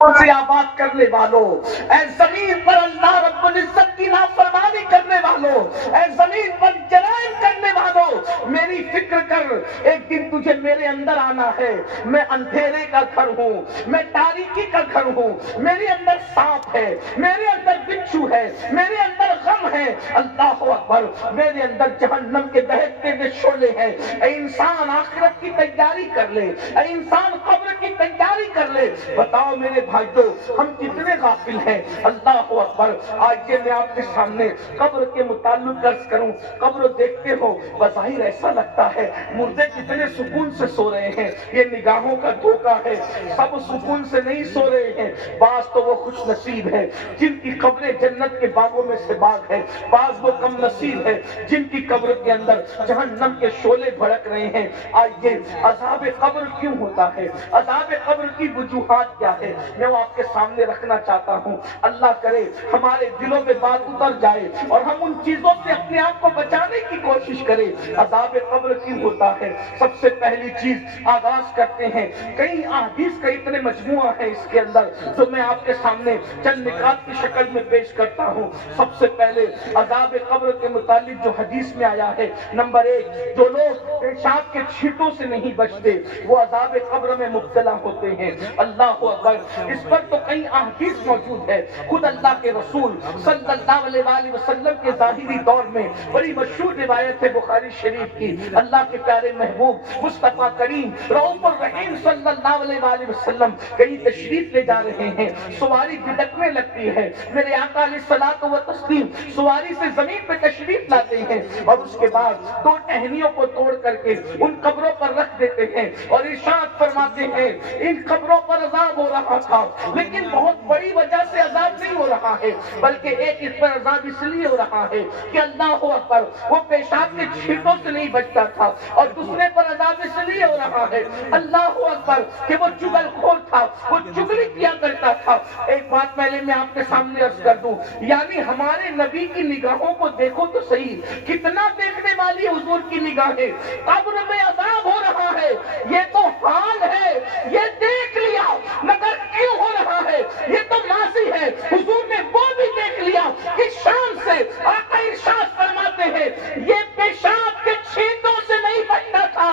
سے آباد کرنے والوں، اے زمین پر اللہ رب العزت کی نافرمانی کرنے والوں، اے زمین پر جرائم کرنے والوں، میری فکر کر، ایک دن تجھے میرے اندر آنا ہے۔ میں اندھیرے کا گھر ہوں، میں تاریکی کا گھر ہوں، میرے اندر سانپ ہے، میرے اندر بچھو ہے، میرے اندر غم ہے، اللہ اکبر، میرے اندر جہنم کے دہکتے ہوئے شعلے ہیں۔ اے انسان آخرت کی تیاری کر لے، اے انسان قبر کی تیاری کر لے۔ بتاؤ میرے بھائیو، ہم کتنے غافل ہیں۔ اللہ اکبر، آج یہ میں آپ کے سامنے قبر کے متعلق عرض کروں۔ قبر دیکھتے ہو، بظاہر ایسا لگتا ہے مردے کتنے سکون سے سو رہے ہیں، یہ نگاہوں کا دھوکہ ہے، سب سکون سے نہیں سو رہے ہیں۔ بعض تو وہ خوش نصیب ہے جن کی قبریں جنت کے باغوں میں سے باغ ہے، بعض وہ کم نصیب ہے جن کی قبر کے اندر جہنم کے شعلے بھڑک رہے ہیں۔ آئیے، عذاب قبر کیوں ہوتا ہے، عذاب قبر کی وجوہات کیا ہے، میں وہ آپ کے سامنے رکھنا چاہتا ہوں۔ اللہ کرے ہمارے دلوں میں بات اتر جائے اور ہم ان چیزوں سے اپنے آپ کو بچانے کی کوشش کریں۔ عذاب قبر کیوں ہوتا ہے، سب سے پہلی چیز آغاز کرتے ہیں، کئی احادیث کا اتنے مجموعہ ہے اس کے اندر جو میں آپ کے سامنے چند نکات کی شکل میں پیش کرتا ہوں۔ سب سے پہلے عذاب قبر کے متعلق جو حدیث میں آیا ہے، نمبر ایک، جو لوگ پیشاب کے چھینٹوں سے نہیں بچتے وہ عذاب قبر میں مبتلا ہوتے ہیں۔ اللہ اکبر، اس پر تو کئی احادیث موجود ہے۔ خود اللہ کے رسول صلی اللہ علیہ وآلہ وسلم کے ظاہری دور میں بڑی مشہور روایت ہے بخاری شریف کی، اللہ کے پیارے محبوب مصطفیٰ کریم رؤوف الرحیم صلی اللہ علیہ وآلہ وسلم کہیں تشریف لے جا رہے ہیں، سواری بھٹکنے لگتی ہے، میرے آقا علیہ الصلوۃ والتسلیم سواری سے زمین پہ تشریف لاتے ہیں اور اس کے بعد دو ٹہنیوں کو توڑ کر کے ان قبروں پر رکھ دیتے ہیں اور ارشاد فرماتے ہیں ان قبروں پر عذاب ہو رہا تھا لیکن بہت بڑی وجہ سے عذاب نہیں ہو رہا ہے، بلکہ ایک اس پر عذاب اس لیے ہو رہا ہے کہ اللہ اکبر وہ پیشاب کے چھینٹوں سے نہیں بچتا تھا، اور دوسرے پر عذاب اس لیے ہو رہا ہے اللہ اکبر کہ وہ چگل خور تھا، وہ چگلی کیا کرتا تھا۔ ایک بات پہلے میں آپ کے سامنے عرض کر دوں، یعنی ہمارے نبی کی نگاہوں کو دیکھو تو صحیح، کتنا دیکھنے والی حضور کی نگاہیں، قبر میں عذاب ہو رہا ہے یہ تو حال ہے، یہ دیکھ لیا، مگر کیوں ہو رہا ہے یہ تو ماضی ہے۔ حضور نے وہ بھی دیکھ لیا کہ شان سے آقا ارشاد فرماتے ہیں یہ پیشاب کے چھینٹوں سے نہیں بچتا تھا،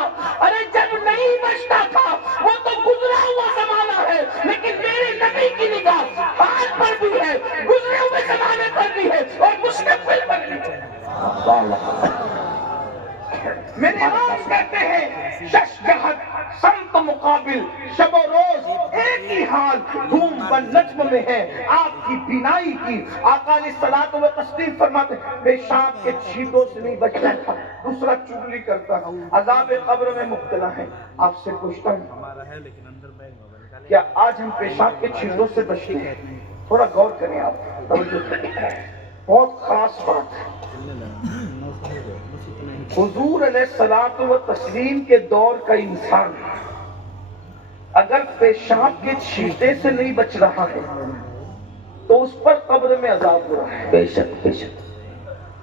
ارے جب نہیں بچتا تھا وہ تو گزرا ہوا زمانہ ہے، لیکن میرے نبی کی نگاہ حال پر بھی ہے، گزرے ہوئے زمانے پر بھی ہے اور مستقبل پر بھی ہے۔ میرے امام کہتے ہیں شش جہت سمت مقابل، شب و روز ایک ہی حال، دھوم و نجم میں ہے آپ کی بینائی کی۔ آقا علیہ الصلوۃ والتسلیم فرماتے ہیں پیشاب کے چھینٹوں سے نہیں بچتا تھا، دوسرا چگلی کرتا، عذاب قبر میں مبتلا ہے۔ آپ سے پوچھتا ہوں کیا آج ہم پیشاب کے چھینٹوں سے بچتے ہیں؟ تھوڑا غور کریں آپ، توجہ کریں، بہت خاص بات ہے۔ حضور علیہ الصلوۃ والتسلیم کے دور کا انسان اگر پیشاب کے چھینٹے سے نہیں بچ رہا ہے تو اس پر قبر میں عذاب ہو رہا ہے۔ بے شک بے شک۔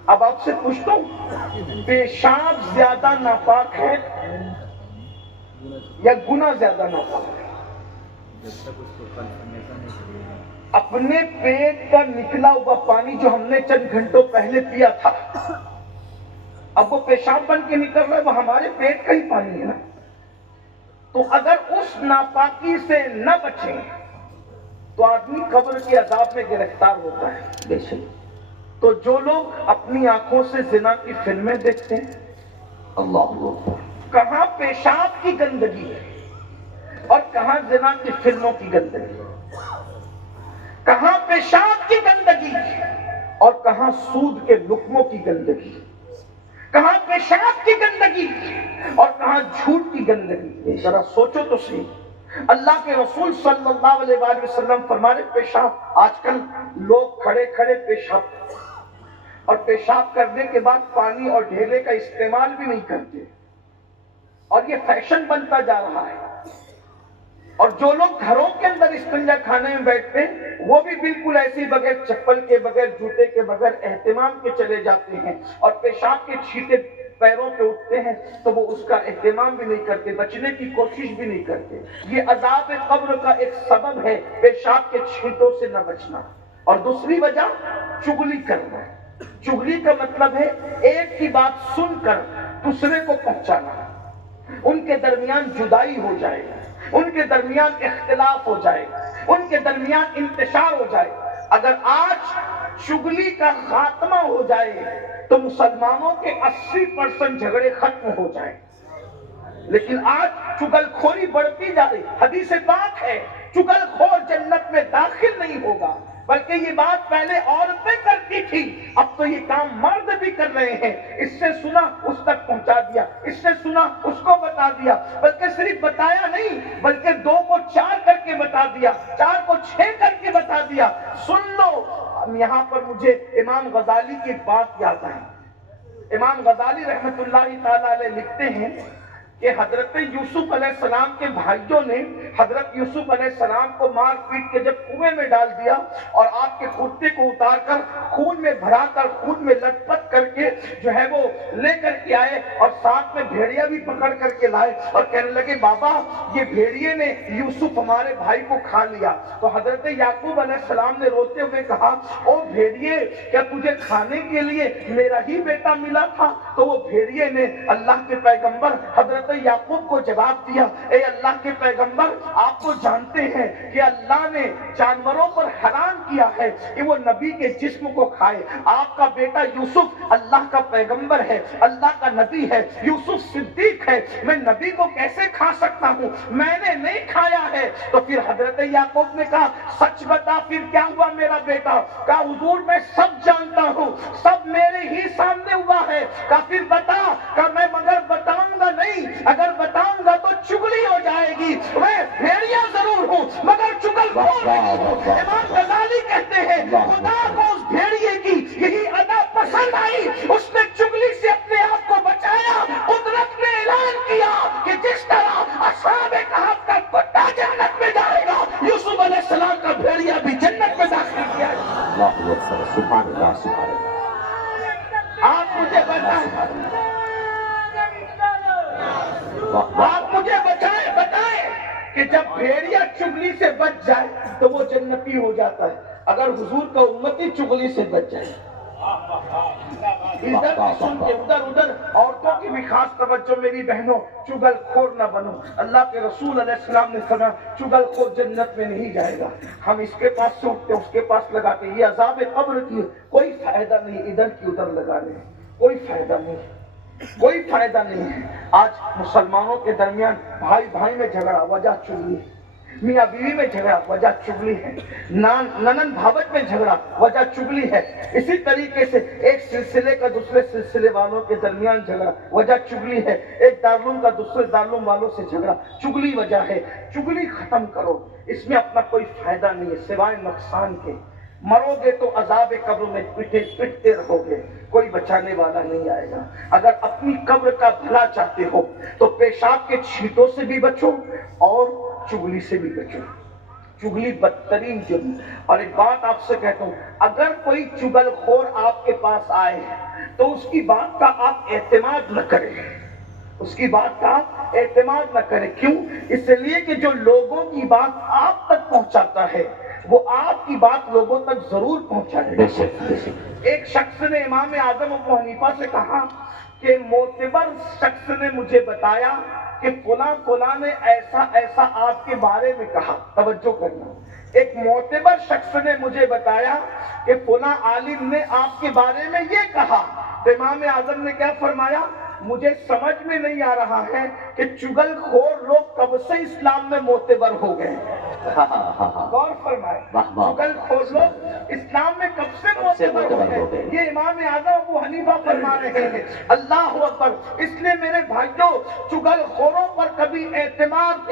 اب آپ سے پوچھتا ہوں پیشاب زیادہ ناپاک ہے یا گناہ زیادہ ناپاک ہے؟ اپنے پیٹ کا نکلا ہوا پانی جو ہم نے چند گھنٹوں پہلے پیا تھا اب وہ پیشاب بن کے نکل رہا ہے، وہ ہمارے پیٹ کا ہی پانی ہے نا۔ تو اگر اس ناپاکی سے نہ بچیں تو آدمی قبر کے عذاب میں گرفتار ہوتا ہے۔ بے شک۔ تو جو لوگ اپنی آنکھوں سے زنا کی فلمیں دیکھتے ہیں، اللہ کہاں پیشاب کی گندگی ہے اور کہاں زنا کی فلموں کی گندگی، کہاں پیشاب کی گندگی اور کہاں سود کے لقموں کی گندگی، کہاں پیشاب کی گندگی اور کہاں جھوٹ کی گندگی، ذرا سوچو تو صحیح۔ اللہ کے رسول صلی اللہ علیہ وآلہ وسلم فرماتے پیشاب، آج کل لوگ کھڑے کھڑے پیشاب کرتے اور پیشاب کرنے کے بعد پانی اور ڈھیلے کا استعمال بھی نہیں کرتے، اور یہ فیشن بنتا جا رہا ہے۔ اور جو لوگ گھروں کے اندر استنجا کھانے میں بیٹھتے ہیں وہ بھی بالکل ایسے بغیر چپل کے، بغیر جوتے کے، بغیر اہتمام کے چلے جاتے ہیں اور پیشاب کے چھینٹے پیروں پہ اٹھتے ہیں تو وہ اس کا اہتمام بھی نہیں کرتے، بچنے کی کوشش بھی نہیں کرتے۔ یہ عذاب قبر کا ایک سبب ہے پیشاب کے چھینٹوں سے نہ بچنا۔ اور دوسری وجہ چغلی کرنا۔ چغلی کا مطلب ہے ایک کی بات سن کر دوسرے کو پہنچانا، ان کے درمیان جدائی ہو جائے، ان کے درمیان اختلاف ہو جائے، ان کے درمیان انتشار ہو جائے۔ اگر آج چغلی کا خاتمہ ہو جائے تو مسلمانوں کے 80% جھگڑے ختم ہو جائیں، لیکن آج چغل خوری بڑھتی جا رہی۔ حدیث پاک ہے چغل خور جنت میں داخل نہیں ہوگا، بلکہ یہ بات پہلے عورتیں کرتی تھی، اب تو یہ کام مرد بھی کر رہے ہیں۔ اس سے سنا اس تک پہنچا دیا، اس سے سنا اس کو بتا دیا، بلکہ صرف بتایا نہیں بلکہ 2 کو 4 کر کے بتا دیا، 4 کو 6 کر کے بتا دیا۔ سن لو، یہاں پر مجھے امام غزالی کی بات یاد آئی۔ امام غزالی رحمت اللہ تعالی علیہ لکھتے ہیں کہ حضرت یوسف علیہ السلام کے بھائیوں نے حضرت یوسف علیہ السلام کو مار پیٹ کے جب کنویں میں ڈال دیا اور آپ کے کرتے کو اتار کر خون میں بھرا کر خون میں لٹ پٹ کر کے جو ہے وہ لے کر کے آئے اور ساتھ میں بھیڑیا بھی پکڑ کر کے لائے اور کہنے لگے بابا یہ بھیڑیے نے یوسف ہمارے بھائی کو کھا لیا۔ تو حضرت یعقوب علیہ السلام نے روتے ہوئے کہا او بھیڑیے کیا تجھے کھانے کے لیے میرا ہی بیٹا ملا تھا؟ تو وہ بھیڑیے نے اللہ کے پیغمبر حضرت یعقوب کو جواب دیا اے اللہ کے پیغمبر آپ تو جانتے ہیں کہ اللہ نے جانوروں پر حرام کیا ہے کہ وہ نبی کے جسم کو کھائے۔ آپ کا بیٹا یوسف اللہ کا پیغمبر ہے، اللہ کا نبی ہے، یوسف صدیق ہے، میں نبی کو کیسے کھا سکتا ہوں؟ میں نے نہیں کھایا ہے۔ تو پھر حضرت یعقوب نے کہا سچ بتا پھر کیا ہوا میرا بیٹا؟ کہا حضور میں سب جانتا ہوں، سب میرے ہی سامنے ہوا ہے۔ کہا پھر بتا؟ کہا میں مگر بتاؤں گا نہیں، اگر بتاؤں گا تو چغلی ہو جائے گی، میں بھیڑیا ضرور ہوں مگر چغل خور نہیں ہوں۔ امام غزالی کہتے ہیں خدا کو اس بھیڑیے کی یہی ادا پسند آئی، اس نے چغلی سے اپنے آپ کو بچایا۔ قدرت نے اعلان کیا کہ جس طرح اصحاب کہف کا کتا جنت میں جائے گا، یوسف علیہ السلام کا بھیڑیا بھی جنت میں داخل کیا جائے گا۔ سبحان اللہ سبحان اللہ۔ آپ مجھے بتائیں، آپ مجھے بتائیں کہ جب بھیڑیا چغلی سے بچ جائے تو وہ جنتی ہو جاتا ہے، اگر حضور کا امتی چغلی سے بچ جائے۔ ادھر سن کے ادھر عورتوں کی بھی خاص توجہ میری بہنوں، چغل خور نہ بنو۔ اللہ کے رسول علیہ السلام نے فرمایا چغل خور جنت میں نہیں جائے گا۔ ہم اس کے پاس سے اٹھتے اس کے پاس لگاتے، یہ عذاب قبر کی کوئی فائدہ نہیں، ادھر کی ادھر لگانے کوئی فائدہ نہیں، کوئی فائدہ نہیں ہے۔ آج مسلمانوں کے درمیان بھائی بھائی میں جھگڑا وجہ چغلی ہے، میاں بیوی میں جھگڑا وجہ چغلی ہے، ننند بھاوت میں جھگڑا وجہ چغلی ہے۔ اسی طریقے سے ایک سلسلے کا دوسرے سلسلے والوں کے درمیان جھگڑا وجہ چغلی ہے، ایک دارالعلوم کا دوسرے دارالعلوم والوں سے جھگڑا چغلی وجہ ہے۔ چغلی ختم کرو، اس میں اپنا کوئی فائدہ نہیں ہے سوائے نقصان کے۔ مرو گے تو عذاب قبر میں پٹتے رہو گے، کوئی بچانے والا نہیں آئے گا۔ اگر اپنی قبر کا بھلا چاہتے ہو تو پیشاب کے چھینٹوں سے بھی بچو اور چغلی سے بھی بچو۔ چغلی بدترین جرم۔ اور ایک بات آپ سے کہتا ہوں، اگر کوئی چغل خور آپ کے پاس آئے تو اس کی بات کا آپ اعتماد نہ کریں، اس کی بات کا آپ اعتماد نہ کریں۔ کیوں؟ اس لیے کہ جو لوگوں کی بات آپ تک پہنچاتا ہے وہ آپ کی بات لوگوں تک ضرور پہنچائے گا۔ ایک شخص نے امام اعظم ابو حنیفہ سے کہا کہ معتبر شخص نے مجھے بتایا کہ فلاں نے ایسا ایسا آپ کے بارے میں کہا۔ توجہ کرنا، ایک معتبر شخص نے مجھے بتایا کہ فلاں عالم نے آپ کے بارے میں یہ کہا۔ تو امام اعظم نے کیا فرمایا؟ مجھے سمجھ میں نہیں آ رہا ہے کہ چغل خور لوگ کب سے اسلام میں معتبر ہو گئے۔ غور فرمائے، چغل خور لوگ اسلام میں کب سے معتبر ہو گئے، یہ امام اعظم ابو حنیفہ فرما رہے ہیں۔ اللہ اکبر۔ اس لیے میرے بھائیوں چغل خوروں پر کبھی اعتماد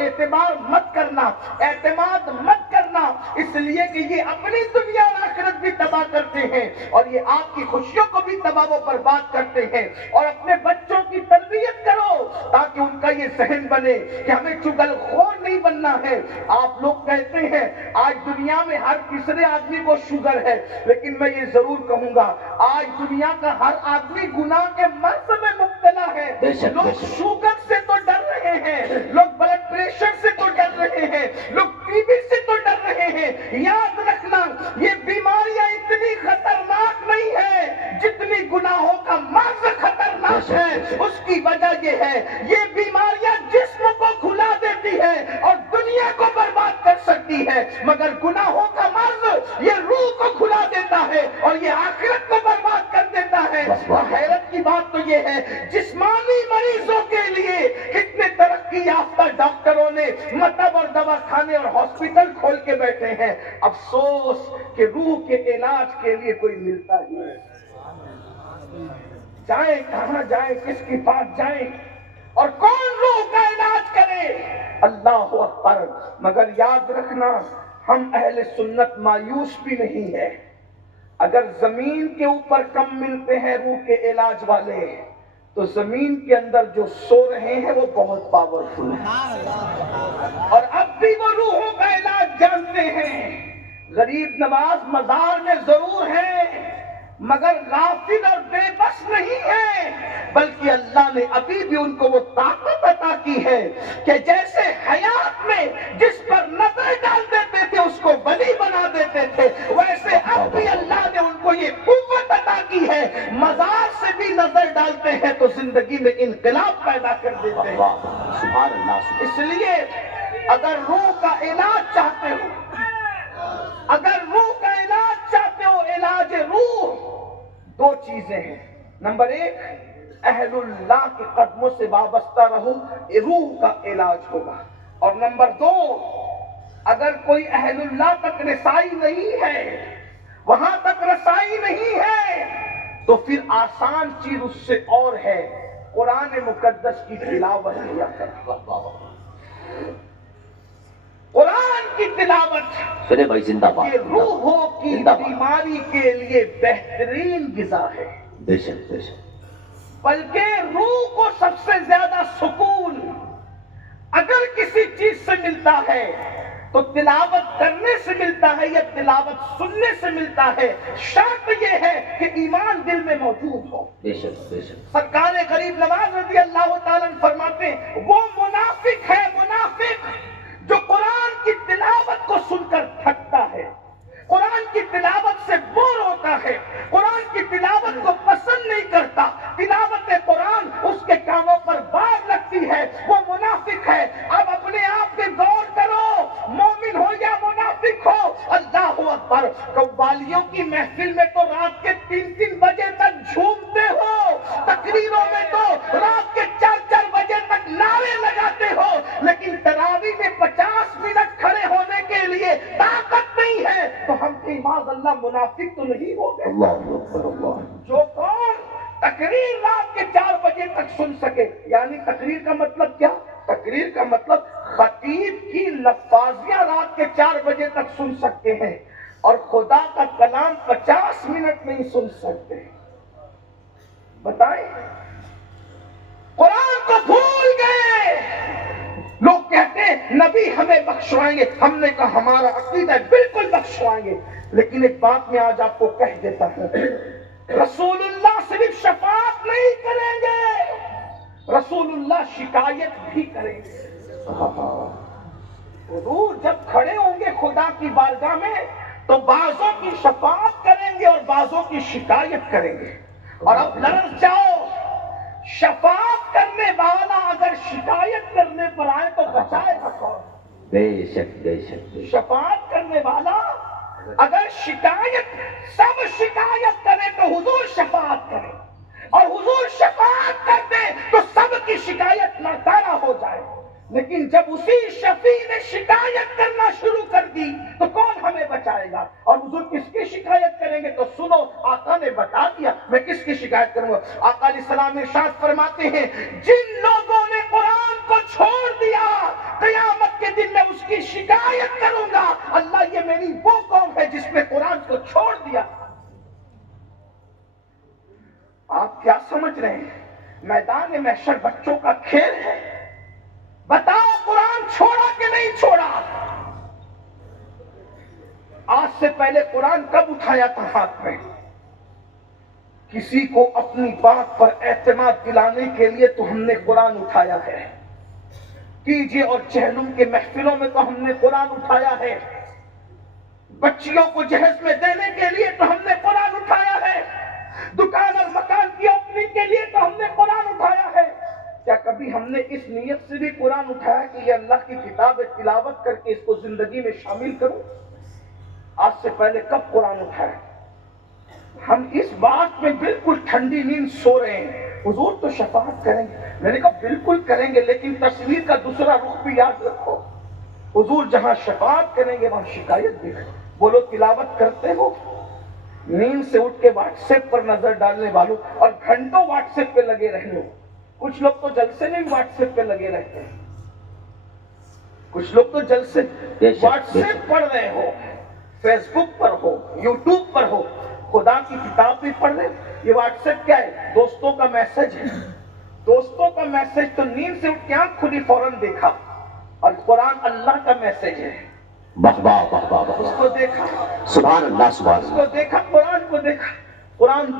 مت کرنا، اعتماد مت کرنا، اس اس لیے کہ یہ اپنی دنیا اور آخرت بھی تباہ کرتے ہیں اور یہ آپ کی خوشیوں کو بھی تباہ و برباد کرتے ہیں. اور اپنے بچوں کی تربیت کرو تاکہ ان کا یہ ذہن بنے کہ ہمیں چگل خور نہیں بننا ہے. آپ لوگ کہتے ہیں آج دنیا میں ہر تیسرے آدمی کو شوگر ہے، لیکن میں یہ ضرور کہوں گا آج دنیا کا ہر آدمی گناہ کے مرض میں مبتلا ہے. لوگ شوگر سے تو ڈر رہے ہیں، لوگ بلڈ پریشر سے تو ڈر رہے ہیں، لوگ ٹی بی سے تو ڈر رہے ہیں. یاد رکھنا یہ بیماریاں اتنی خطرناک نہیں ہے جتنی گناہوں کا مرض خطرناک ہے. اس کی وجہ یہ ہے یہ بیماریاں جسم کو کھلا دیتی ہے اور دنیا کو برباد کر سکتی ہے، مگر گناہوں کا مرض یہ روح کو کھلا دیتا ہے اور یہ آخرت کو برباد کر دیتا ہے. حیرت کی بات تو یہ ہے جسمانی مریضوں کے لیے کتنے ترقی یافتہ ڈاکٹروں نے مطب اور دوا خانے اور ہاسپٹل کھول کے بیٹھے ہیں. افسوس کہ روح کے علاج کے لیے کوئی ملتا ہی نہیں. جائیں کہاں جائیں، کس کے پاس جائیں اور کون روح کا علاج کرے؟ اللہ اکبر. مگر یاد رکھنا ہم اہل سنت مایوس بھی نہیں ہے. اگر زمین کے اوپر کم ملتے ہیں روح کے علاج والے تو زمین کے اندر جو سو رہے ہیں وہ بہت پاورفل ہیں اور اب بھی وہ روحوں کا علاج جانتے ہیں. غریب نواز مزار میں ضرور ہیں مگر غافل اور بے بس نہیں ہے، بلکہ اللہ نے ابھی بھی ان کو وہ طاقت عطا کی ہے کہ جیسے حیات میں جس پر نظر ڈال دیتے تھے اس کو ولی بنا دیتے تھے، ویسے اب بھی اللہ نے ان کو یہ قوت عطا کی ہے مزار سے بھی نظر ڈالتے ہیں تو زندگی میں انقلاب پیدا کر دیتے ہیں. سبحان اللہ. اس لیے اگر روح کا علاج چاہتے ہو، اگر روح کا علاج چاہتے ہو، علاج روح دو چیزیں ہیں. نمبر ایک اہل اللہ کے قدموں سے وابستہ رہو، روح کا علاج ہوگا. اور نمبر دو اگر کوئی اہل اللہ تک رسائی نہیں ہے، وہاں تک رسائی نہیں ہے تو پھر آسان چیز اس سے اور ہے، قرآن مقدس کی تلاوت کیا کرو. قرآن کی تلاوت سنے بھائی زندہ باد. یہ روحوں کی بیماری کے لیے بہترین غذا ہے. بے شک بے شک. بلکہ روح کو سب سے زیادہ سکون اگر کسی چیز سے ملتا ہے تو تلاوت کرنے سے ملتا ہے یا تلاوت سننے سے ملتا ہے. شرط یہ ہے کہ ایمان دل میں موجود ہو. بے شک بے شک. سرکار غریب نواز رضی اللہ تعالیٰ عنہ فرماتے ہیں وہ منافق ہے، منافق جو قرآن کی تلاوت کو سن کر تھکتا ہے، قرآن کی تلاوت سے بور ہوتا ہے، قرآن کی تلاوت کو پسند نہیں کرتا، تلاوت قرآن اس کے کانوں پر بار لگتی ہے، وہ منافق ہے. اب اپنے آپ پہ غور کرو، مومن ہو یا منافق ہو. اللہ اکبر. قوالیوں کی محفل میں تو رات کے 3-3 بجے تک جھومتے ہو، تقریروں میں تو رات کے 4-4 بجے تک نعرے لگاتے ہو، لیکن تراویح میں 50 منٹ کھڑے ہونے کے لیے طاقت نہیں ہے تو ہم کی معاذ اللہ منافق تو نہیں ہو گئے. اللہ اکبر. اللہ. جو کون تقریر رات کے 4 بجے تک سن سکے، یعنی تقریر کا مطلب کیا؟ تقریر کا مطلب خطیب کی لفاظیاں رات کے 4 بجے تک سن سکتے ہیں اور خدا کا کلام 50 منٹ نہیں سن سکتے. بتائیں قرآن کو بھول گئے. لوگ کہتے ہیں نبی ہمیں بخشوائیں گے، ہم نے کہا ہمارا عقیدہ ہے بالکل بخشوائیں گے، لیکن ایک بات میں آج آپ کو کہہ دیتا ہوں، رسول اللہ صرف شفاعت نہیں کریں گے، رسول اللہ شکایت بھی کریں گے. حضور جب کھڑے ہوں گے خدا کی بارگاہ میں تو بعضوں کی شفاعت کریں گے اور بعضوں کی شکایت کریں گے. اور اب لرز جاؤ، شفاعت کرنے والا اگر شکایت کرنے پر آئے تو بچائے گا کون؟ بے شک بے شک. شفاعت کرنے والا اگر شکایت، سب شکایت کرے تو حضور شفاعت کرے، اور حضور شفاعت کر دے تو سب کی شکایت ناکارہ ہو جائے. لیکن جب اسی شفیع نے شکایت کرنا شروع کر دی تو کون ہمیں بچائے گا؟ اور حضور کس کی شکایت کریں گے؟ تو سنو، آقا نے بتا دیا میں کس کی شکایت کروں گا. آقا علیہ السلام ارشاد فرماتے ہیں جن لوگوں نے قرآن کو چھوڑ دیا قیامت کے دن میں اس کی شکایت کروں گا. اللہ یہ میری وہ قوم ہے جس نے قرآن کو چھوڑ دیا. آپ کیا سمجھ رہے ہیں میدان محشر بچوں کا کھیل ہے؟ بتاؤ قرآن چھوڑا کہ نہیں چھوڑا؟ آج سے پہلے قرآن کب اٹھایا تھا ہاتھ میں؟ کسی کو اپنی بات پر اعتماد دلانے کے لیے تو ہم نے قرآن اٹھایا ہے. کیجیے اور چہلم کے محفلوں میں تو ہم نے قرآن اٹھایا ہے. بچیوں کو جہیز میں دینے کے لیے تو ہم نے قرآن اٹھایا ہے. دکان اور مکان کی اوپننگ کے لیے تو ہم نے قرآن اٹھایا ہے. کیا کبھی ہم نے اس نیت سے بھی قرآن اٹھایا کہ یہ اللہ کی کتاب ہے، تلاوت کر کے اس کو زندگی میں شامل کروں؟ آج سے پہلے کب قرآن اٹھایا؟ ہم اس بات میں بالکل ٹھنڈی نیند سو رہے ہیں. حضور تو شفاعت کریں گے. میں نے کہا بالکل کریں گے، لیکن تصویر کا دوسرا رخ بھی یاد رکھو. حضور جہاں شفاعت کریں گے وہاں شکایت بھی ہے. بولو تلاوت کرتے ہو؟ نیند سے اٹھ کے واٹس ایپ پر نظر ڈالنے والوں اور گھنٹوں واٹس ایپ پہ لگے رہنے ہو. کچھ لوگ تو جلسے میں بھی واٹس ایپ پہ لگے رہتے ہیں. کچھ لوگ تو جلسے واٹس ایپ پڑھ رہے ہو، فیس بک پر ہو، یوٹیوب پر ہو، خدا کی کتاب بھی پڑھ رہے. یہ واٹس ایپ کیا ہے؟ دوستوں کا میسج ہے. دوستوں کا میسج تو نیند سے اٹھ کے آنکھ کھلی فوراً دیکھا. اور قرآن اللہ کا میسج ہے. واہ واہ واہ واہ واہ. اس کو دیکھا، سبحان اللہ سبحان اس اللہ. کو دیکھا، قرآن کو دیکھا. قرآن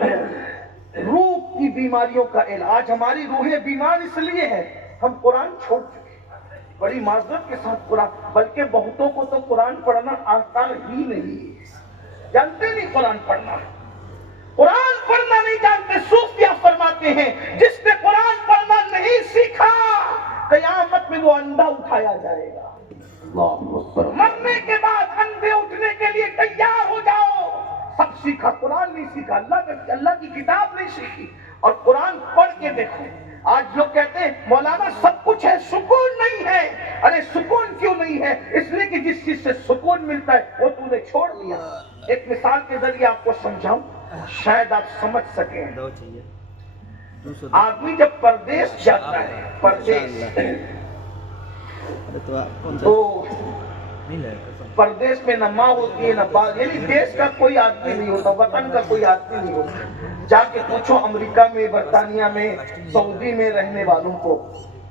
روح کی بیماریوں کا علاج. ہماری روحیں بیمار اس لیے ہے ہم قرآن چھوڑ چکے. بڑی معذرت کے ساتھ قرآن، بلکہ بہتوں کو تو قرآن پڑھنا آتا ہی نہیں، جانتے نہیں قرآن پڑھنا. قرآن پڑھنا نہیں جانتے. صوفیہ فرماتے ہیں جس نے قرآن پڑھنا نہیں سیکھا قیامت میں وہ اندھا اٹھایا جائے گا. اللہ اکبر. مرنے کے بعد اندھے اٹھنے کے لیے تیار ہو جاؤ. سب سیکھا، قرآن نہیں سیکھا، اللہ کی کتاب نہیں سیکھی. اور قرآن پڑھ کے دیکھو. آج لوگ کہتے ہیں مولانا سب کچھ ہے، سکون نہیں ہے. ارے سکون کیوں نہیں ہے؟ اس لیے کہ جس چیز سے سکون ملتا ہے وہ تو نے چھوڑ دیا. ایک مثال کے ذریعے آپ کو سمجھاؤں، شاید آپ سمجھ سکیں. آدمی جب پردیس جاتا ہے، پردیس تو پردیس میں نہ ماں ہوتی ہے نہ باپ، یعنی دیش کا کوئی آدمی نہیں ہوتا، وطن کا کوئی آدمی نہیں ہوتا. جا کے پوچھو امریکہ میں، برطانیہ میں، سعودی میں رہنے والوں کو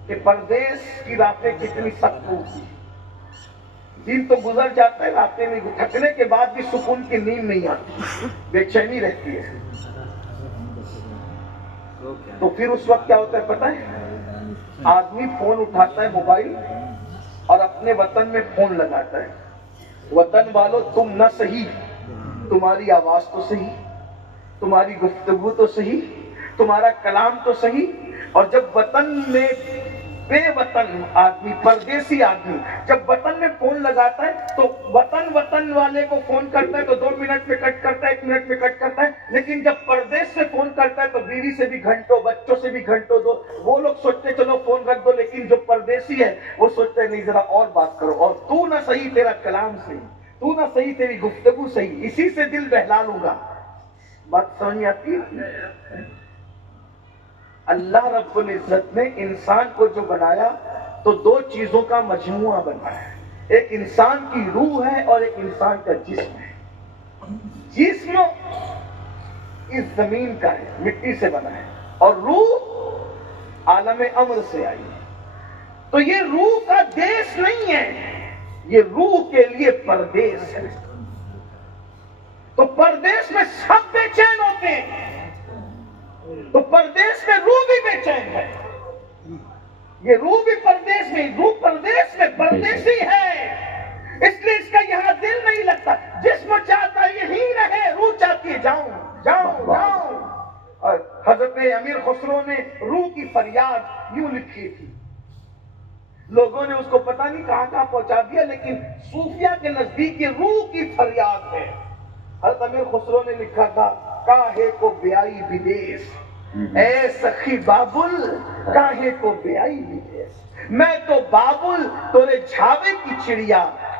کہ پردیس کی راتیں کتنی سخت ہوتی. دن تو گزر جاتا ہے، راتیں میں تھکنے کے بعد بھی سکون کی نیند نہیں آتی، بے چینی رہتی ہے. تو پھر اس وقت کیا ہوتا ہے پتہ ہے؟ آدمی فون اٹھاتا ہے، موبائل، اور اپنے وطن میں فون لگاتا ہے. وطن والو تم نہ صحیح، تمہاری آواز تو صحیح، تمہاری گفتگو تو صحیح، تمہارا کلام تو صحیح. اور جب وطن میں بے وطن آدمی، پردیسی آدمی جب وطن میں فون لگاتا ہے تو وطن والے کو فون کرتا ہے تو 2 منٹ میں کٹ کرتا ہے، 1 منٹ میں کٹ کرتا ہے. لیکن جب پردیس سے فون کرتا ہے تو بیوی سے بھی گھنٹوں، بچوں سے بھی گھنٹوں دو. وہ لوگ سوچتے چلو فون رکھ دو، لیکن جو پردیسی ہے وہ سوچتے نہیں ذرا اور بات کرو. اور تو نہ صحیح، تیرا کلام صحیح، تو نہ صحیح، تیری گفتگو صحیح، اسی سے دل بہلا لوں گا. بات سمجھ آتی ہے؟ اللہ رب العزت نے انسان کو جو بنایا تو 2 چیزوں کا مجموعہ بنایا ہے. ایک انسان کی روح ہے اور ایک انسان کا جسم ہے. جسم اس زمین کا ہے، مٹی سے بنا ہے، اور روح عالم امر سے آئی ہے. تو یہ روح کا دیش نہیں ہے، یہ روح کے لیے پردیس ہے. تو پردیس میں سب بے چین ہوتے ہیں، تو پردیس میں روح بھی بے چین ہے. یہ روح بھی پردیس میں، روح پردیس میں پردیسی ہے، اس لیے اس کا یہاں دل نہیں لگتا. جسم چاہتا ہے یہیں رہے، روح چاہتی ہے جاؤں جاؤں جاؤں. اور حضرت امیر خسرو نے روح کی فریاد یوں لکھی تھی. لوگوں نے اس کو پتہ نہیں کہاں کہاں پہنچا دیا، لیکن صوفیہ کے نزدیک یہ روح کی فریاد ہے. حضرت امیر خسرو نے لکھا تھا کاہے کو بیائی بدیس، اے سخی بابل کاہے کو بیائی بدیس. میں تو بابل تورے جھاوے کی چڑیا،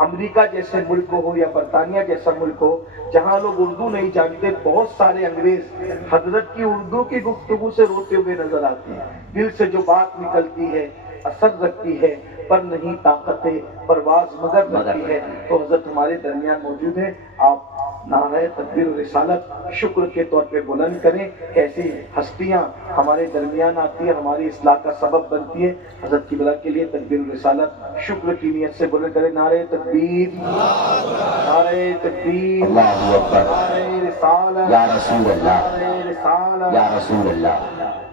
امریکہ جیسے ملک ہو یا برطانیہ جیسا ملک ہو جہاں لوگ اردو نہیں جانتے، بہت سارے انگریز حضرت کی اردو کی گفتگو سے روتے ہوئے نظر آتے ہیں. دل سے جو بات نکلتی ہے اثر رکھتی ہے، پر نہیں طاقت پرواز مگر رکھتی ہے. تو حضرت ہمارے درمیان موجود ہے. آپ نعرہ تکبیر و رسالت شکر کے طور پہ بلند کریں. کیسی ہستیاں ہمارے درمیان آتی ہے، ہماری اصلاح کا سبب بنتی ہے. حضرت کی بلا کے لیے تکبیر و رسالت شکر کی نیت سے بلند کریں. نعرہ تکبیر، نعرہ تکبیر، اللہ اکبر، نعرہ رسالت، یا رسول اللہ، نعرہ رسالت. یا رسول اللہ.